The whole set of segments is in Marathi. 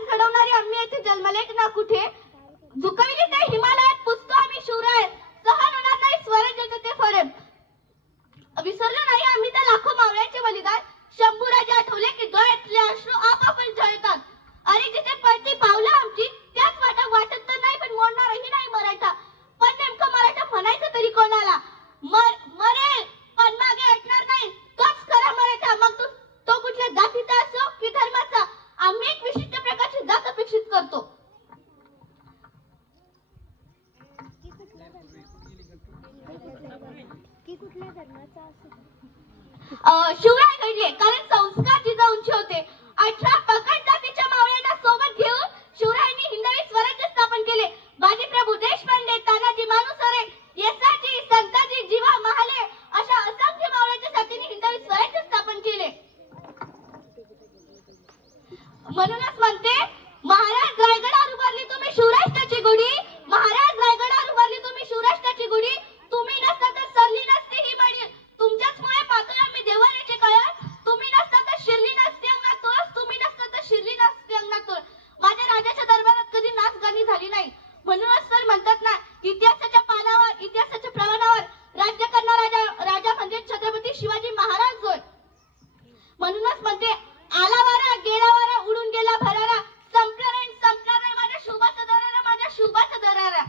इतिहास घडवणारे आम्ही येथे जन्मले ना कुठे, झुकविले ते हिमालयात पुजतो आम्ही शिवराय, सहन होणार नाही स्वराज्याचे ते फरक. विसरलो नाही आम्ही त्या लाखो मावळ्यांचे बलिदान, शंभूराजे आठवले की डोळ्यातले अश्रू आपापच जळतात. अरे जिथे पडती पावलं आमची त्याच वाटत तर नाही, पण मोडणारही नाही मराठा. पण नेमकं मराठा म्हणायचं तरी कोणाला? मरेल पण मागे हटणार नाही, तोच खरा मराठा. मग तो कुठल्या जातीचा असो की धर्माचा, आम्ही एक विशिष्ट प्रकारची जात अपेक्षित करतो. शिवराय घडले कारण संस्कार जिजाऊंचे होते. 18 पगड जातीच्या मावळ्यांना सोबत घेऊन शिवरायांनी हिंदवी स्वराज्य स्थापन केले. बाजीप्रभू देशपांडे, तानाजी मालुसरे, येसाजी, संताजी, जीवा महाले अशा असंख्य मावळ्यांच्या साथीने हिंदवी स्वराज्य स्थापन केले. म्हणूनच म्हणते, महाराज रायगडावर उभारली तुम्ही शिवराष्ट्राची गुढी, महाराज रायगडावर उभारली तुम्ही शिवराष्ट्राची गुढी. तुम्ही नसता तर सरली नसती ही मडी, तुमच्याचमुळे पाहतोय आम्ही देवाऱ्याचे कळस. तुम्ही नसता तर शिरली नसती अंगणात तुळस, तुम्ही नसता तर शिरली नसती अंगणात तुळस. माझ्या राजाच्या दरबारात कधी नाचगाणी झाली नाही. म्हणूनच तर म्हणतात ना, इतिहासाच्या पानावर, इतिहासाच्या प्रमाणावर राज्य करणारा राजा म्हणजे छत्रपती शिवाजी महाराज होय. म्हणूनच म्हणते, आला वारा गेला वारा उडून गेला भरारा, संपणार नाही माझ्या शुभाचा दरारा, माझ्या शुभाचा दरारा.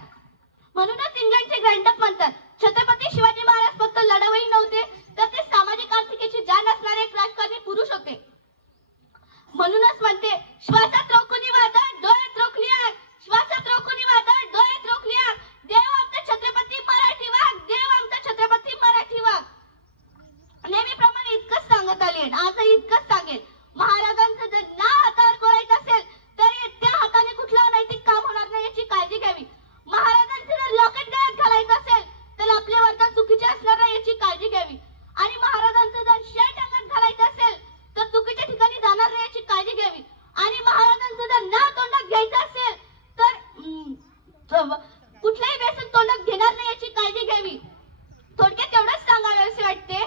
म्हणूनच इंग्लंडचे ग्रँडअप म्हणतात, छत्रपती शिवाजी महाराज फक्त लढवई नव्हते तर ते सामाजिक आर्थिकेची जाण असणारे एक राजकारणी पुरुष होते. म्हणूनच म्हणते, श्वासात रोखुनी वादळ डोळ्यात रोखली आग, श्वासात रोखुनी वादळ डोळ्यात रोखली आग, देव आमचा छत्रपती मराठी वाघ, देव आमचा छत्रपती मराठी वाघ. नेहमीप्रमाणे इतकंच सांगत आले, आजही इतकंच सांगेल. महाराजांचं जर नाव हातावर कोरायचं असेल तर त्या हाताने कुठलं अनैतिक काम होणार नाही याची काळजी घ्यावी. महाराजांचं जर लॉकेट गळ्यात घालायचं असेल तर आपले वर्तन चुकीचे असणार नाही याची काळजी घ्यावी. आणि महाराजांचं जर शर्ट अंगात घालायचं असेल तर चुकीच्या ठिकाणी जाणार नाही याची काळजी घ्यावी. आणि महाराजांचं जर नाव तोंडात घ्यायचं असेल तर कुठल्याही व्यसन तोंडात घेणार नाही याची काळजी घ्यावी. थोडक्यात एवढंच सांगावे वाटते.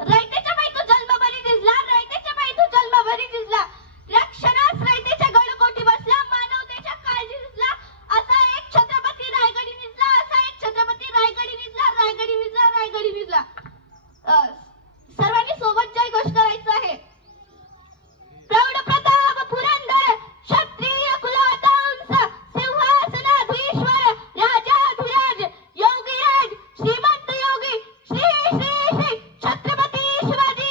रयतेच्या बाई तू जन्मभरी दिसला, रयतेच्या बाई तू जन्मभरी दिसला, रक्षणास रयतेच्या गडकोटी बसला, मानवतेच्या काळजी दिसला, असा एक छत्रपती रायगडी निजला, असा एक छत्रपती रायगडी निजला, रायगडी निजला, रायगडी निजला. सर्वांनी सोबत जयघोष करायचा आहे. प्रौढ प्रताप पुरंदर क्षत्रिय कुलाचा उंच, सिंहासनाधीश्वर राजाधिराज योगीराज श्रीमंत योगी श्री श्री श्री छत्रपती शिवाजी